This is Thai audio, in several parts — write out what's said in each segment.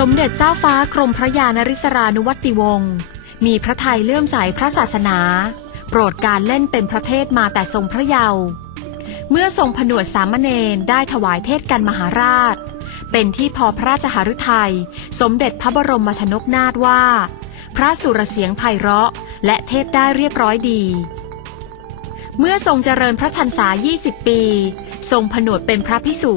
สมเด็จเจ้าฟ้ากรมพระยานริศรานุวัติวงศ์มีพระทัยเลื่อมใสพระศาสนา โปรดการเล่นเป็นพระเทศมาแต่ทรงพระเยาว์เมื่อทรงผนวดสามเณรได้ถวายเทศกันมหาราช เป็นที่พอพระราชหฤทัยสมเด็จพระบรมชนกนาถว่า พระสุรเสียงไพเราะ และเทศได้เรียบร้อยดี เมื่อทรงเจริญพระชันษา 20 ปี ทรงผนวดเป็นพระพิสุ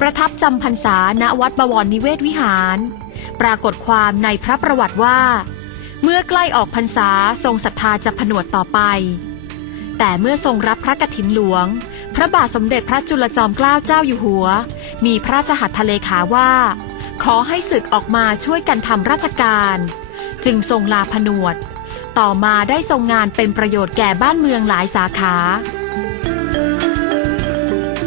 ประทับจำพรรษาณวัดบวรนิเวศวิหาร ปรากฏความในพระประวัติว่า เมื่อใกล้ออกพรรษาทรงศรัทธาจะผนวดต่อไป แต่เมื่อทรงรับพระกฐินหลวง พระบาทสมเด็จพระจุลจอมเกล้าเจ้าอยู่หัว มีพระราชหัตถเลขาว่า ขอให้ศึกออกมาช่วยกันทำราชการ จึงทรงลาผนวด ต่อมาได้ทรงงานเป็นประโยชน์แก่บ้านเมืองหลายสาขา